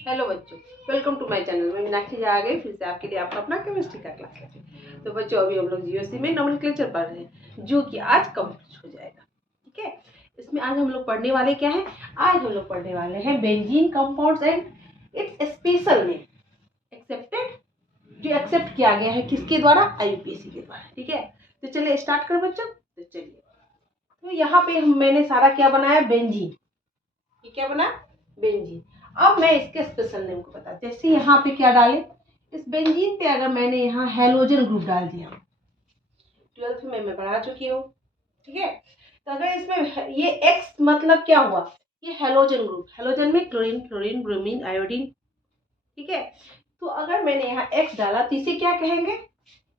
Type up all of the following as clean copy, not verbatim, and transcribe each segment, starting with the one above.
Hello बच्चों, welcome to my channel. मैं मीनाक्षी आ गई फिर से आपके लिए आपका अपना केमिस्ट्री का क्लास लेके। तो बच्चों अभी हम लोग जीओसी में नोमेनक्लेचर पढ़ रहे हैं जो कि आज कंप्लीट हो जाएगा। ठीक है, इसमें आज हम लोग पढ़ने वाले क्या है? आज हम लोग पढ़ने वाले हैं benzene compounds and it's special name accepted, जो एक्सेप्ट किया गया है किसके द्वारा? आईयूपीएसी के द्वारा। ठीक है, तो चलिए स्टार्ट कर बच्चों। तो चलिए, तो यहाँ पे मैंने सारा क्या बनाया? बेंजीन। ये क्या बना? बेंजीन। अब मैं इसके स्पेशल नेम को बता, जैसे यहाँ पे क्या डाले, इस बेंजीन पे अगर मैंने यहाँ हेलोजन ग्रुप डाल दिया, 12th में मैं पढ़ा चुकी हूँ। ठीक है, तो अगर इसमें ये एक्स मतलब क्या हुआ? ये हेलोजन ग्रुप, हेलोजन में क्लोरीन, फ्लोरीन, ब्रोमीन, आयोडीन। ठीक है, तो अगर मैंने यहाँ एक्स डाला तो इसे क्या कहेंगे?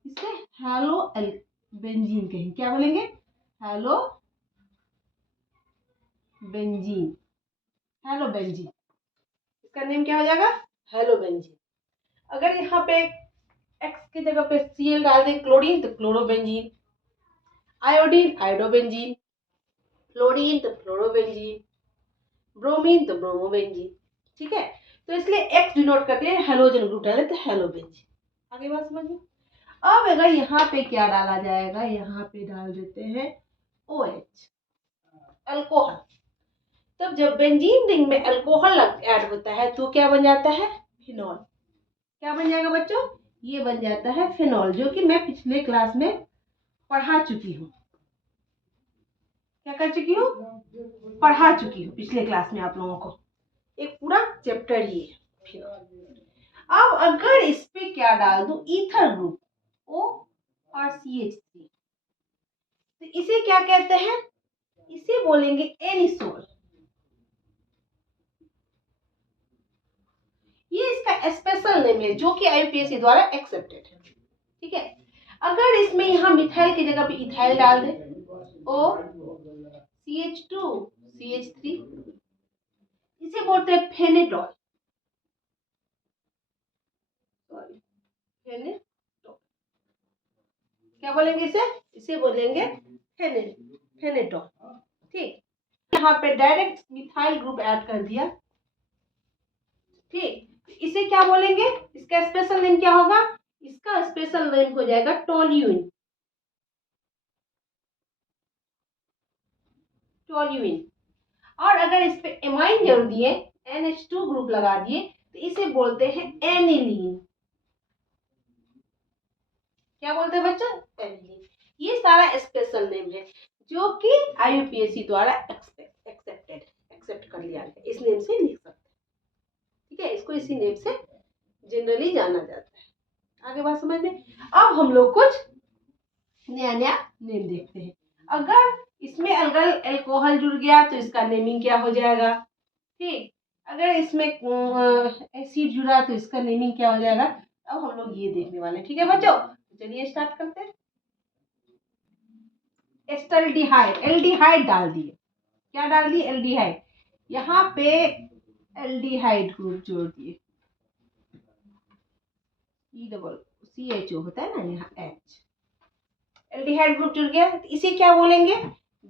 इसे हेलो बेंजीन कहेंगे। क्या बोलेंगे? Hello benzene. हेलो बेंजीन, इसका नेम क्या हो जाएगा? Hello benzene. अगर यहाँ पे एक्स की जगह पे Cl डाल दें, क्लोरीन, तो क्लोरोबेंजीन, आयोडीन आयोडोबेंजीन, फ्लोरीन तो फ्लोरोबेंजीन, ब्रोमीन तो ब्रोमोबेंजीन। ठीक है, तो इसलिए एक्स डिनोट करते हैं हेलोजन ग्रुप डाले तो हेलोबेंजीन। आगे बात समझ में? अब अगर यहाँ पे क्या डाला जाएगा? यहाँ पे डाल देते हैं OH, अल्कोहल। तब जब बेंजीन रिंग में अल्कोहल ऐड होता है तो क्या बन जाता है? फिनॉल। क्या बन जाएगा बच्चों? ये बन जाता है फिनॉल, जो कि मैं पिछले क्लास में पढ़ा चुकी हूँ। क्या कर चुकी हूँ? पढ़ा चुकी हूँ पिछले क्लास में आप लोगों को, एक पूरा चैप्टर ही है फिनॉल। अब अगर इस पे क्या डाल दूं? ईथर ग्रुप, O और CH3, तो इसे क्या कहते हैं? इसे बोलेंगे एनिसोल। ये इसका स्पेशल नेम है जो कि आईयूपीएसी द्वारा एक्सेप्टेड है। ठीक है, अगर इसमें यहाँ मिथाइल की जगह पे इथाइल डाल दे, O CH2 CH3, इसे बोलते हैं फेनेटॉल। सॉरी, फेनेटॉल। क्या बोलेंगे इसे? इसे बोलेंगे फेनेटॉल। ठीक, यहाँ पे डायरेक्ट मिथाइल ग्रुप ऐड कर दिया। ठीक, इसे क्या बोलेंगे? इसका स्पेशल नेम क्या होगा? इसका स्पेशल नेम हो जाएगा टोल्यूइन। टोल्यूइन। और अगर इस पे एमाइन जोड़ दिए, NH2 ग्रुप लगा दिए, तो इसे बोलते हैं एनिलीन। क्या बोलते हैं बच्चों? एनिलीन। ये सारा स्पेशल नेम है जो कि आईयूपीएसी द्वारा एक्सेप्ट कर लिया गया, इस नेम से लिख सकते हैं। ठीक है, इसको इसी नेम से जनरली जाना जाता है। आगे बात समझ में? अब हम लोग कुछ नया नया नेम देखते हैं। अगर इसमें अगर अल्कोहल जुड़ गया तो इसका नेमिंग क्या हो जाएगा? ठीक, अगर इसमें एसिड जुड़ा तो इसका नेमिंग क्या हो जाएगा? अब हम लोग ये देखने वाले हैं। ठीक है बच्चों, चलिए स्टार्ट करते हैं। एस्टल्डिहाइड, एल्डिहाइड डाल दिए। क्या डाल दिए? एल्डिहाइड। यहाँ पे एल्डिहाइड ग्रुप जोड़ दिए, CHO होता है ना, यहाँ H। एल्डिहाइड ग्रुप जुड़ गया, तो इसे क्या बोलेंगे?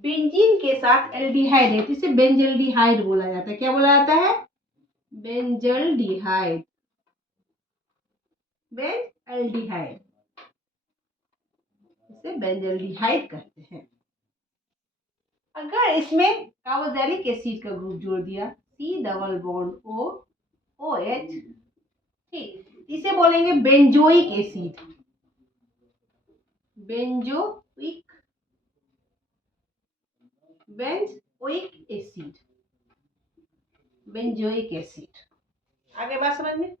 बेंजीन के साथ एल्डिहाइड है तो इसे बेंजल्डिहाइड बोला जाता है। क्या बोला जाता है? बेंजल्डिहाइड, बेंजल्डिहाइड, इसे बेंजल्डिहाइड कहते हैं। अगर इसमें कार्बोक्सिलिक एसिड का ग्रुप जोड़ दिया, C double bond O OH, ठीक, इसे बोलेंगे benzoic acid. Benzoic, benzoic acid, benzoic acid. आगे बात समझ में?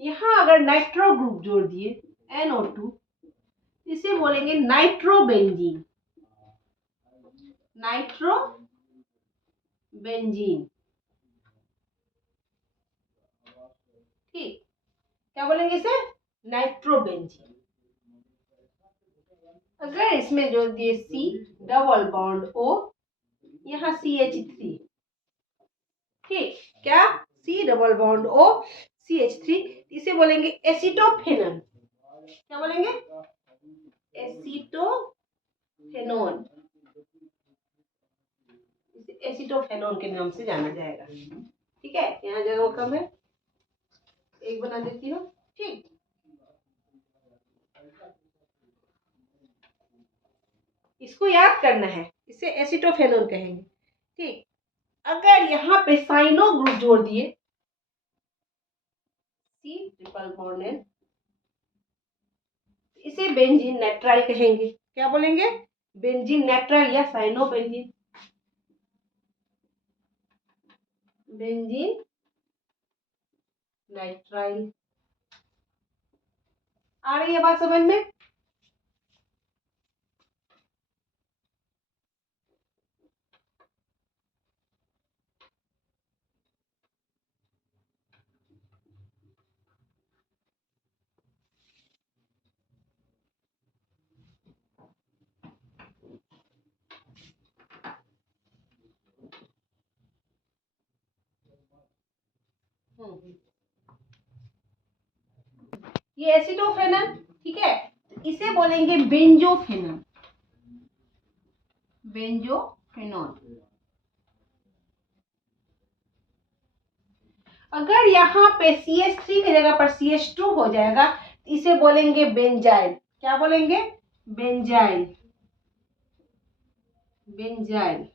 यहाँ अगर नाइट्रो ग्रुप जोड़ दिए, NO2, इसे बोलेंगे नाइट्रोबेंजीन। नाइट्रोबेंजीन। ठीक, क्या बोलेंगे इसे? नाइट्रोबेंजीन। अगर इसमें जोड़ दिए C डबल बॉन्ड O, यहाँ CH3, ठीक, क्या? C double bond O CH3, इसे बोलेंगे एसिटोफेनॉन। क्या बोलेंगे? एसिटोफेनॉन, एसिटोफेनॉन के नाम से जाना जाएगा। ठीक है, यहाँ जगह कम है। एक बना देती हूँ। ठीक, इसको याद करना है, इसे एसिटोफेनोन कहेंगे। ठीक, अगर यहाँ पे साइनो ग्रुप जोड़ दिए, सी ट्रिपल बॉन्ड एन, इसे बेंजीन नाइट्राइल कहेंगे। क्या बोलेंगे? बेंजीन नाइट्राइल या साइनो बेंजीन, बेंजीन नाइट्राइल। आ रही है बात समझ में? ये एसिटोफेनन, ठीक है, इसे बोलेंगे बेंजोफेनन, बेंजोफेनॉन। अगर यहाँ पे CH3 की जगह पर CH2 हो जाएगा, इसे बोलेंगे बेंजाइल। क्या बोलेंगे? Benzyl, benzyl.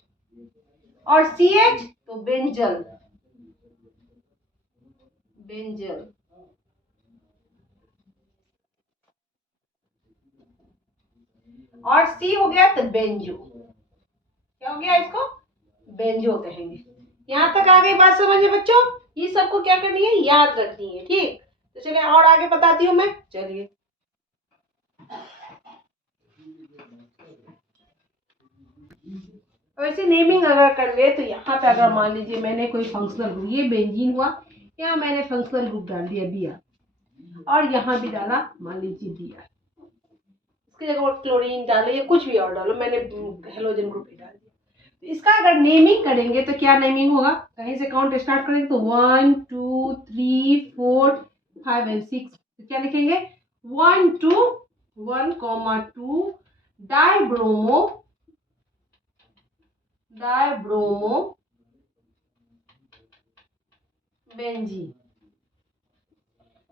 और CH तो बेंजल, बेंजल। और C हो गया तो बेंजो। क्या हो गया? इसको बेंजो कहेंगे। यहाँ तक आ गई बात समझ में बच्चों? ये सबको क्या करनी है? याद रखनी है। ठीक, तो चलिए और आगे बताती हूँ मैं। चलिए, वैसे नेमिंग अगर कर ले तो यहाँ पे अगर मान लीजिए मैंने कोई फंक्शनल ग्रुप, ये बेंजीन हुआ, यहाँ मैंने फंक्शनल ग्रुप डाल दिया बिया, और यहाँ भी डाला मान लीजिए दिया, इसकी जगह क्लोरीन डालो या कुछ भी और डालो, मैंने हेलोजन ग्रुप ही डाल दिया। तो इसका अगर नेमिंग करेंगे तो क्या नेमिंग होगा? कहीं से काउंट स्टार्ट करेंगे तो 1 2 3 4 5 एंड 6, तो क्या लिखेंगे? 1 2 1 2 डाइब्रोमो, डाइब्रोमो बेंजीन।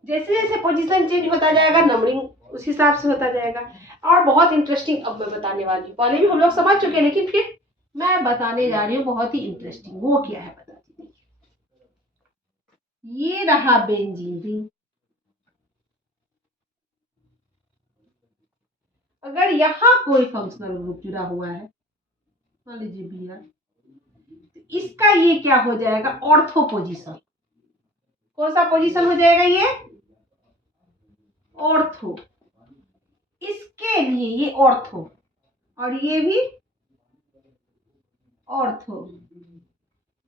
जैसे जैसे पोजीशन चेंज होता जाएगा, नंबरिंग उस हिसाब से होता जाएगा। और बहुत इंटरेस्टिंग अब मैं बताने वाली हूँ, पहले भी हम लोग समझ चुके हैं, लेकिन फिर मैं बताने जा रही हूँ बहुत ही इंटरेस्टिंग। वो क्या है बताती हूँ। ये रहा बेंजीन रिंग। अगर यहाँ कोई फंक्शनल ग्रुप जुड़ा हुआ है, मान लीजिए Br, तो इसका ये क्या हो जाएगा? Ortho position. कौन सा पोजीशन हो जाएगा? ये ऑर्थो। इसके लिए ये ऑर्थो, और ये भी ऑर्थो।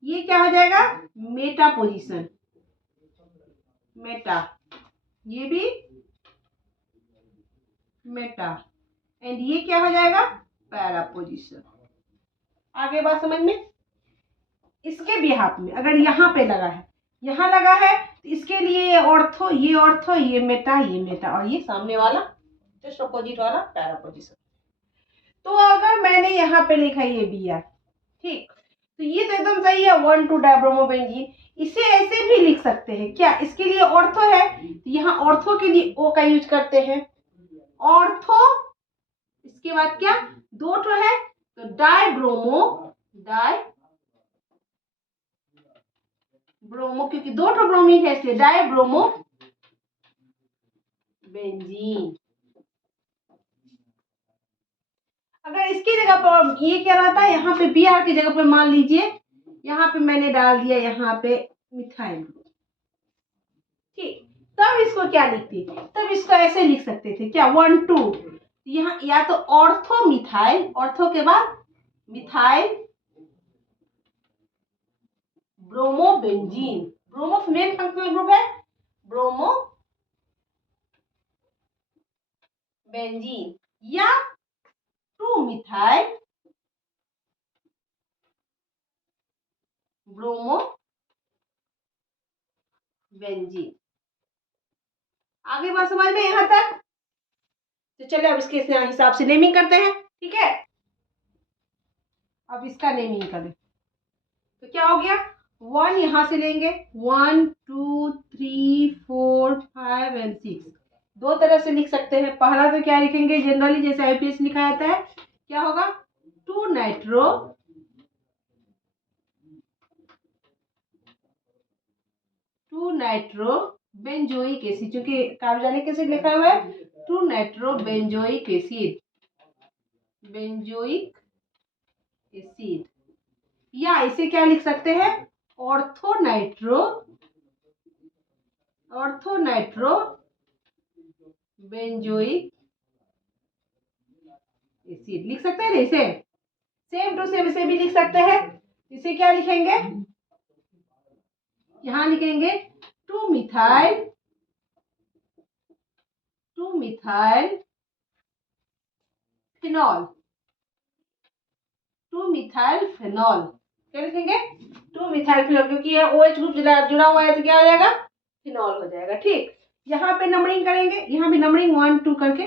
ये क्या हो जाएगा? Meta position, Meta. ये भी मेटा, एंड ये क्या हो जाएगा? Para position. आगे बात समझ में? इसके बिहाफ में अगर यहाँ पे लगा है, यहाँ लगा है, तो इसके लिए ये ऑर्थो, ये ऑर्थो, ये मेटा, ये मेटा, और ये सामने वाला जस्ट अपोजिट वाला पैरा पोजीशन। तो अगर मैंने यहाँ पे लिखा ये Br, ठीक, तो ये तो एकदम सही है, 1 2 डाइब्रोमोबेंजीन। इसे ऐसे भी लिख सकते हैं क्या? इसके लिए ऑर्थो है, तो यहाँ ऑर्थो के लिए O का यूज करते हैं, ऑर्थो। इसके बाद क्या? दो ठो है, तो डाइब्रोमो, डाइब्रोमो, क्योंकि दो ठो ब्रोमीन है इसलिए डाइब्रोमो बेंजीन। अगर इसकी जगह पर ये क्या रहता है, यहाँ पे Br की जगह पे मान लीजिए यहाँ पे मैंने डाल दिया यहाँ पे मिथाइल, ठीक, तब इसको क्या लिखते? तब इसको ऐसे लिख सकते थे क्या? 1 2, यहाँ या तो ऑर्थो मिथाइल, ऑर्थो के बाद methyl bromo benzene. Bromo main functional group है, ब्रोमो बेंजीन, या 2 मिथाइल ब्रोमो बेंजीन। आगे बात समझ में यहाँ तक? तो चलिए अब इसके हिसाब से नेमिंग करते हैं, ठीक है। अब इसका नेमिंग करें तो क्या हो गया? 1 यहाँ से लेंगे, 1 2 3 4 5 एंड 6, दो तरह से लिख सकते हैं। पहला तो क्या लिखेंगे, जनरली जैसे आईपीएस लिखा जाता है, क्या होगा, 2 नाइट्रो बेंजोइक एसिड, क्योंकि कार्बोक्सिलिक एसिड लिखा हुआ है, 2 नाइट्रो बेंजोइक एसिड, या इसे क्या लिख सकते हैं, ऑर्थो नाइट्रो बेंजोइक एसिड लिख सकते हैं। इसे सेम टू सेम इसे भी लिख सकते हैं। इसे क्या लिखेंगे, यहां लिखेंगे 2 मिथाइल फिनॉल, 2 मिथाइल फिनॉल, क्या लिखेंगे, 2 मिथाइल फिनॉल, क्योंकि ये OH ग्रुप जुड़ा हुआ है तो क्या हो जाएगा, फिनॉल हो जाएगा। ठीक, यहाँ पे नंबरिंग करेंगे, यहाँ भी नंबरिंग 1 2 करके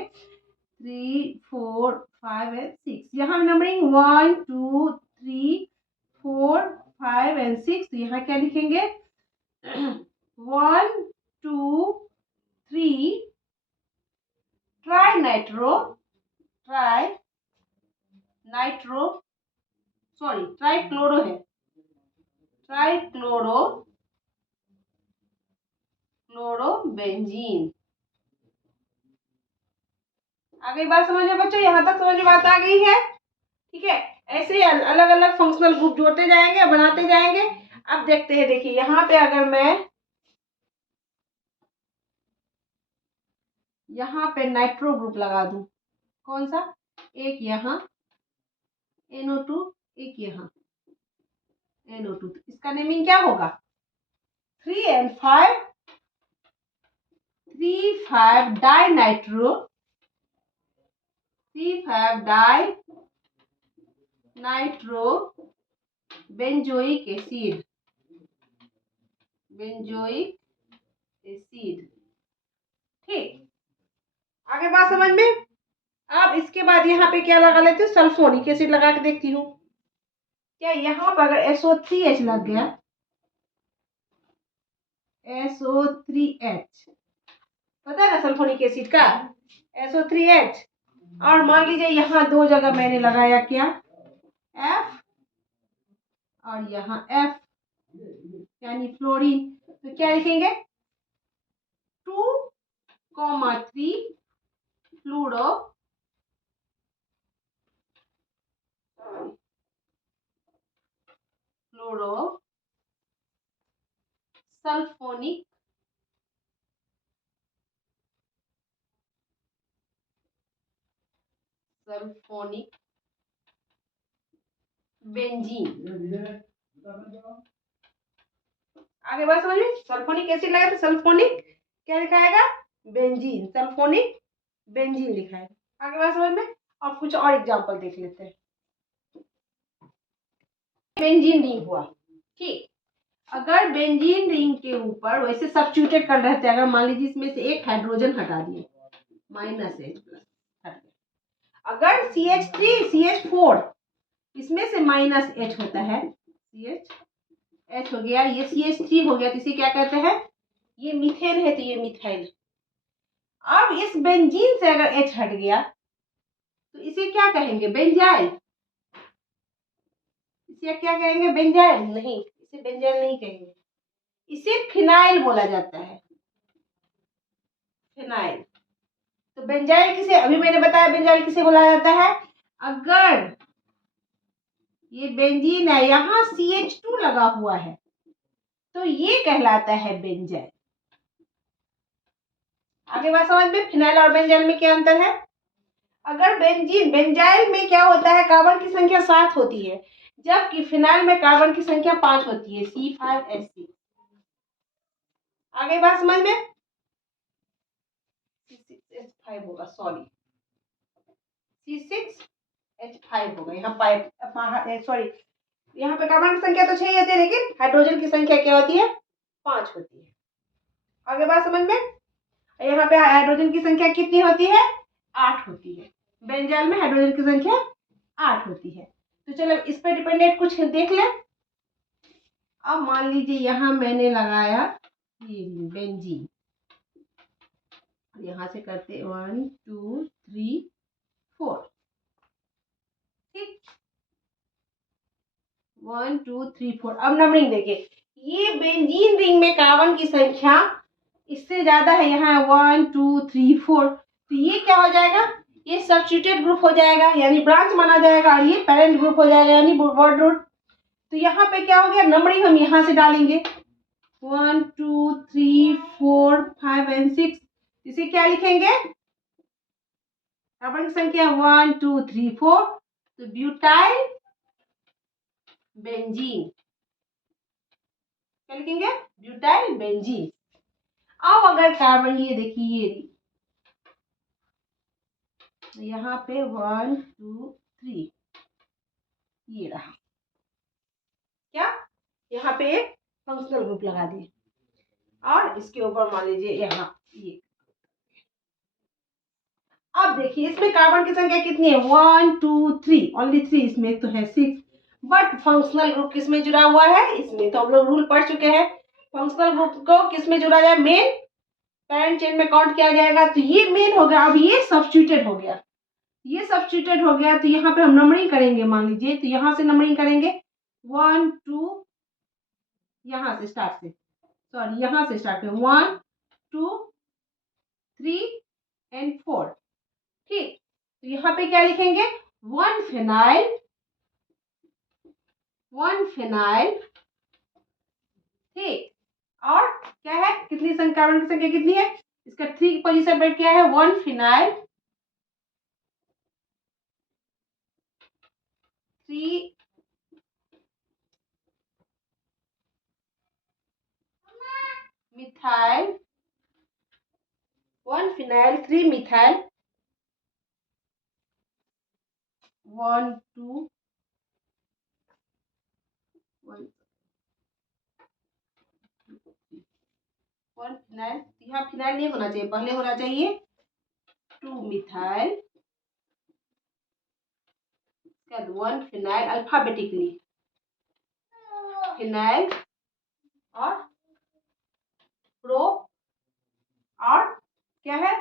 3 4 5 एंड 6, यहाँ भी नंबरिंग 1 2 3 4 5 एंड 6, तो यहाँ क्या लिखेंगे 1 2 3 ट्राई नाइट्रो ट्राइक्लोरो है, क्लोरोबेंजीन। आ गई बात समझ में बच्चों, यहाँ तक समझ में बात आ गई है। ठीक है, ऐसे अलग अलग फंक्शनल ग्रुप जोड़ते जाएंगे, बनाते जाएंगे। अब देखते हैं, देखिए यहाँ पे अगर मैं यहाँ पे नाइट्रो ग्रुप लगा दूं, कौन सा, एक यहाँ NO2, एक यहाँ NO2, तो इसका नेमिंग क्या होगा, 3 and 5 di nitro benzoic acid, ठीक, आगे बात समझ में। अब इसके बाद यहाँ पे क्या लगा लेते हैं, सल्फोनिक एसिड लगा के देखती हूँ, क्या यहाँ पर अगर SO3H लग गया, SO3H, पता है ना सल्फोनिक एसिड का, SO3H, और मान लीजिए यहाँ दो जगह मैंने लगाया क्या, F और यहाँ F, यानी फ्लोरीन, तो क्या लिखेंगे 2,3 फ्लोरो सल्फोनिक बेंजीन। आगे बात समझिए, सल्फोनिक एसिड लगा तो सल्फोनिक क्या लिखाएगा, बेंजीन, सल्फोनिक बेंजीन लिखाएगा। आगे बात समझ में, और कुछ और एग्जांपल देख लेते हैं। बेंजीन रिंग हुआ, ठीक, अगर बेंजीन रिंग के ऊपर वैसे सब्स्टिट्यूटेड कर रहे थे, अगर मान लीजिए इसमें से एक हाइड्रोजन हटा दिए, -H प्लस हट गया, अगर CH3 CH4 इसमें से -H होता है, CH हो गया, ये CH3 हो गया, तो इसे क्या कहते हैं, ये मीथेन है तो ये मिथाइल। अब इस बेंजीन से अगर H हट गया तो इसे क्या कहेंगे, बेंजाइल, इसे क्या कहेंगे, बेंजाइल नहीं, इसे बेंजाइल नहीं कहेंगे, इसे फिनाइल बोला जाता है, फिनाइल। तो बेंजाइल किसे, अभी मैंने बताया बेंजाइल किसे बोला जाता है, अगर ये बेंजीन है, यहाँ CH2 लगा हुआ है, तो ये कहलाता है बेंजाइल। आगे बात समझ में, फिनाइल और बेंजाइल में क्या अंतर है, अगर बेंजाइल में क्या होता है, कार्बन की संख्या 7 होती है, जबकि फिनाइल में कार्बन की संख्या 5 होती है, C5H6। आगे बात समझ में, C6H5 होगा, सॉरी C6H5 होगा, यहाँ सॉरी, यहाँ पे कार्बन की संख्या तो 6 होती है, लेकिन हाइड्रोजन की संख्या क्या होती है, 5 होती है। आगे बात समझ में, यहाँ पे हाइड्रोजन की संख्या कितनी होती है, 8 होती है, बेंजाइल में हाइड्रोजन की संख्या 8 होती है। तो चलो इस पर डिपेंडेंट कुछ देख लें। अब मान लीजिए यहाँ मैंने लगाया ये बेंजीन, यहाँ से करते 1 2 3 4, ठीक, 1 2 3 4। अब नंबरिंग देखिए, ये बेंजीन रिंग में कार्बन की संख्या इससे ज्यादा है, यहाँ 1 2 3 4, तो ये क्या हो जाएगा, ये सब्स्टिट्यूटेड ग्रुप हो जाएगा यानी ब्रांच माना जाएगा, और ये पेरेंट ग्रुप हो जाएगा यानी वर्ड रूट। तो यहाँ पे क्या हो गया, नंबरिंग हम यहाँ से डालेंगे 1 2 3 4 5 एंड 6, इसे क्या लिखेंगे, कार्बन की संख्या 1 2 3 4, तो ब्यूटाइल बेंजीन, क्या लिखेंगे, ब्यूटाइल बेंजीन। अब अगर कार्बन, ये देखिए यहाँ पे 1 2 3, ये रहा, क्या, यहाँ पे एक फंक्शनल ग्रुप लगा दिए, और इसके ऊपर मान लीजिए यहाँ ये। अब देखिए इसमें कार्बन की संख्या कितनी है, 1 2 3, ओनली 3, इसमें तो है 6, बट फंक्शनल ग्रुप किसमें जुड़ा हुआ है, इसमें तो हम लोग रूल पढ़ चुके हैं, फंक्शनल ग्रुप को किसमें जुड़ा जाए, मेन पेरेंट चेन में काउंट किया जाएगा, तो ये मेन हो गया। अब ये सब्स्टिट्यूटेड हो गया, ये सब्स्टिट्यूटेड हो गया, तो यहाँ पे हम नंबरिंग करेंगे, मान लीजिए, तो यहाँ से नंबरिंग करेंगे 1 2, यहाँ से स्टार्ट से, सॉरी यहाँ से स्टार्ट करें 1 2 3 एंड 4, ठीक, तो यहाँ पे क्या लिखेंगे, 1 फिनाइल, 1 फिनाइल, ठीक, और क्या है, कितनी संख्या, कार्बन की संख्या कितनी है, इसका 3 पोजीशन पर क्या है, 1 phenyl 3 methyl, 1 phenyl 3 methyl 1 2 1 phenyl, यहाँ फिनाइल नहीं होना चाहिए, पहले होना चाहिए 2 मिथाइल, 1 फिनाइल, अल्फाबेटिकली फिनाइल और प्रो, और क्या है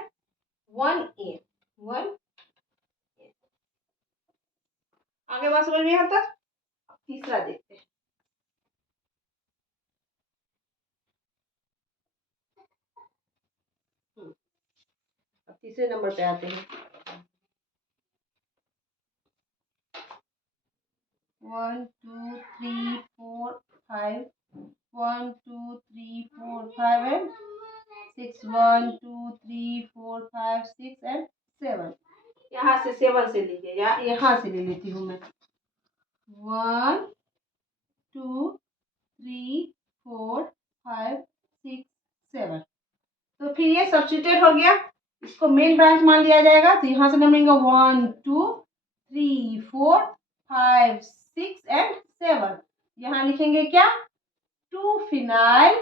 1 ए, 1, आगे बात समझ में यहाँ तक। तीसरा देखते हैं, अब तीसरे नंबर पे आते हैं, 1 2 3 4 5, 1 2 3 4 5 एंड 6, 1 2 3 4 5 6 एंड 7, यहाँ से 7 से लीजिए, या यहाँ से ले लेती हूँ मैं, 1 2 3 4 5 6 7, तो फिर ये सब्स्टिट्यूट हो गया, इसको मेन ब्रांच मान लिया जाएगा, तो यहाँ से नंबरिंग 1 2 3 4 5 6 एंड 7, यहाँ लिखेंगे क्या, 2 फिनाइल,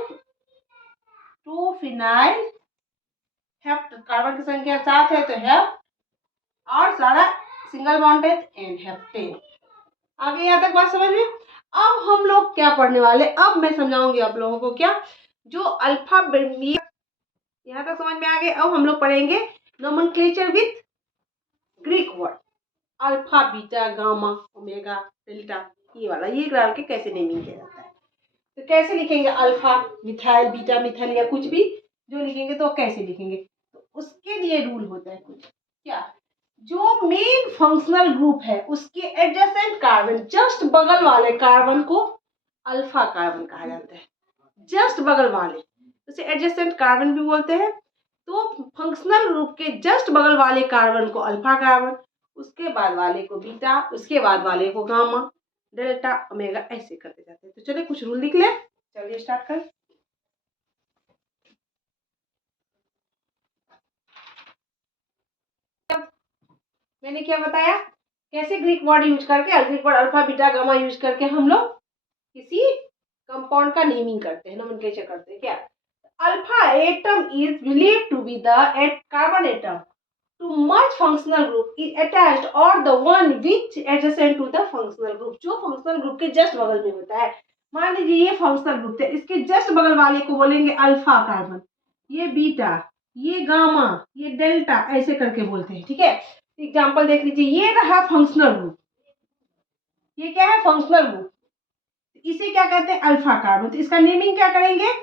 2 फिनाइल हेप्ट, कार्बन की संख्या 7 है तो हेप्ट, और सारा सिंगल बॉन्डेड एंड हेप्टेन। आगे यहाँ तक बात समझ में। अब हम लोग क्या पढ़ने वाले, अब मैं समझाऊंगी आप लोगों को क्या, जो अल्फा, यहाँ तक समझ में आ गए। अब हम लोग पढ़ेंगे nomenclature with Greek word, alpha beta gamma omega delta, ये वाला, ये डाल के कैसे नेमिंग किया जाता है, तो कैसे लिखेंगे, अल्फा मिथाइल बीटा मिथाइल या कुछ भी जो लिखेंगे तो कैसे लिखेंगे, तो उसके लिए रूल होता है कुछ, क्या, जो मेन फंक्शनल ग्रुप है उसके एडजेसेंट कार्बन, जस्ट बगल वाले कार्बन को अल्फा कार्बन कहा जाता है, जस्ट बगल वाले, उसे एडजेसेंट कार्बन भी बोलते हैं। तो फंक्शनल ग्रुप के जस्ट बगल वाले कार्बन को अल्फा कार्बन, उसके बाद वाले को बीटा, उसके बाद वाले को गामा डेल्टा ओमेगा, ऐसे करते जाते हैं। तो चलिए कुछ रूल लिख ले, चलिए स्टार्ट करें। मैंने क्या बताया, कैसे ग्रीक वर्ड यूज करके, Greek word alpha beta gamma use करके हम लोग किसी कंपाउंड का नेमिंग करते हैं, नोमेनक्लेचर करते हैं। क्या, alpha atom is believed to be the carbon atom to much functional group is attached or the one which adjacent to the functional group, जो functional group के just बगल में होता है, मान लीजिए ये फंक्शनल ग्रुप थे, इसके जस्ट बगल वाले को बोलेंगे अल्फा कार्बन, ये बीटा, ये गामा, ये डेल्टा, ऐसे करके बोलते हैं। ठीक है, एग्जांपल देख लीजिए, ये रहा फंक्शनल ग्रुप, ये क्या है फंक्शनल ग्रुप, इसे क्या कहते हैं अल्फा कार्बन। तो इसका नेमिंग क्या करेंगे,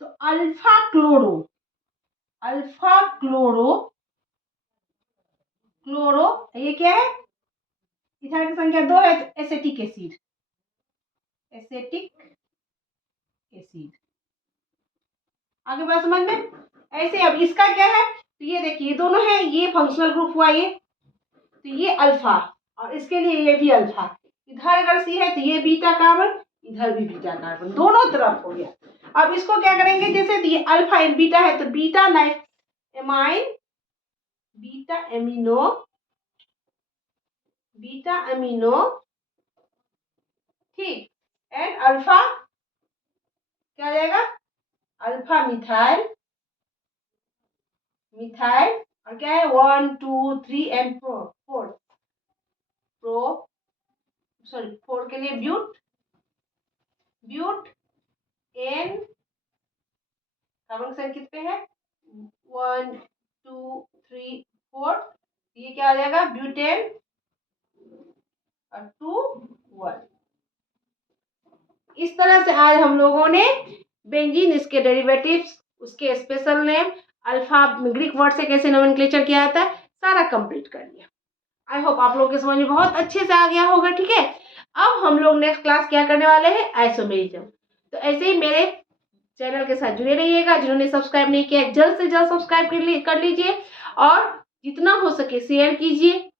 तो alpha chloro, alpha chloro, chloro, ये क्या है, इथाइल की संख्या 2 है तो एसेटिक एसिड, एसेटिक एसिड। आगे बात समझ में। ऐसे अब इसका क्या है, तो ये देखिए दोनों है, ये फंक्शनल ग्रुप हुआ ये, तो ये अल्फा और इसके लिए ये भी अल्फा, इधर अगर सी है तो ये बीटा कार्बन, इधर भी बीटा कार्बन, दोनों तरफ हो गया। अब इसको क्या करेंगे, जैसे ये अल्फा इन बीटा है तो beta night amine, beta amino, beta amino, ठीक, एंड अल्फा क्या आ जाएगा, अल्फा मिथाइल, मिथाइल, और क्या है 1 2 3 एंड 4 प्रो, सॉरी 4 के लिए ब्यूट, ब्यूट एन, कार्बन संख्या कितने है 1 2 3 4, ये क्या आ जाएगा ब्यूटेन और 2 1। इस तरह से आज हम लोगों ने बेंजीन, इसके डेरिवेटिव्स, उसके special name, alpha Greek word से कैसे नोमेनक्लेचर किया जाता है, सारा कंप्लीट कर लिया। आई होप आप लोगों के समझ में बहुत अच्छे से आ गया होगा। ठीक है, अब हम लोग नेक्स्ट क्लास क्या करने वाले हैं, आइसोमेरिज्म। तो ऐसे ही मेरे चैनल के साथ जुड़े रहिएगा। जिन्होंने सब्सक्राइब नहीं किया जल्द से जल्द सब्सक्राइब कर लीजिए और जितना हो सके शेयर कीजिए।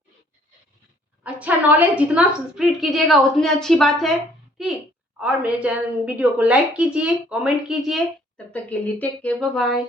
अच्छा नॉलेज जितना स्प्रेड कीजिएगा उतनी अच्छी बात है। ठीक, और मेरे चैनल वीडियो को लाइक कीजिए, कमेंट कीजिए। तब तक के लिए टेक केयर, बाय बाय।